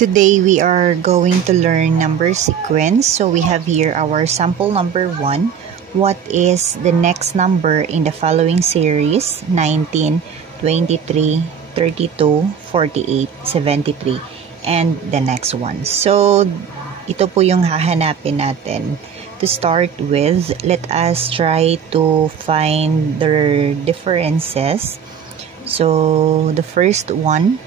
Today we are going to learn number sequence. So we have here our sample number 1. What is the next number in the following series? 19, 23, 32, 48, 73, and the next one. So ito po yung hahanapin natin. To start with, let us try to find their differences. So the first one,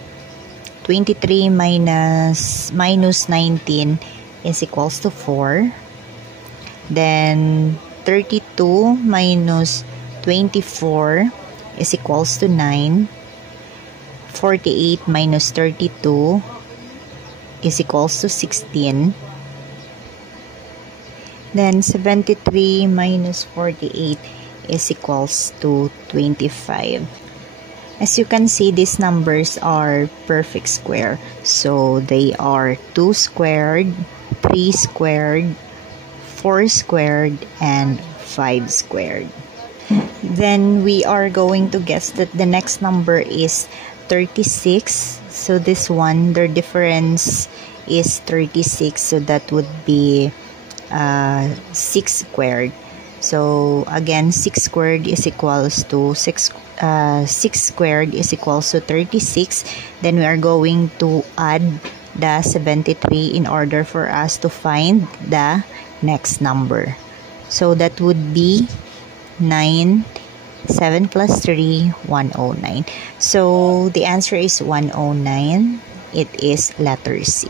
23 minus 19 is equals to 4. Then 32 minus 24 is equals to 9. 48 minus 32 is equals to 16. Then 73 minus 48 is equals to 25. As you can see, these numbers are perfect square. So they are 2 squared, 3 squared, 4 squared, and 5 squared. Then we are going to guess that the next number is 36. So this one, their difference is 36. So that would be 6 squared. So again, 6 squared is equals to 6 squared is equals to 36. Then we are going to add the 73 in order for us to find the next number. So that would be 9, 7 plus 3, 109. So the answer is 109. It is letter C.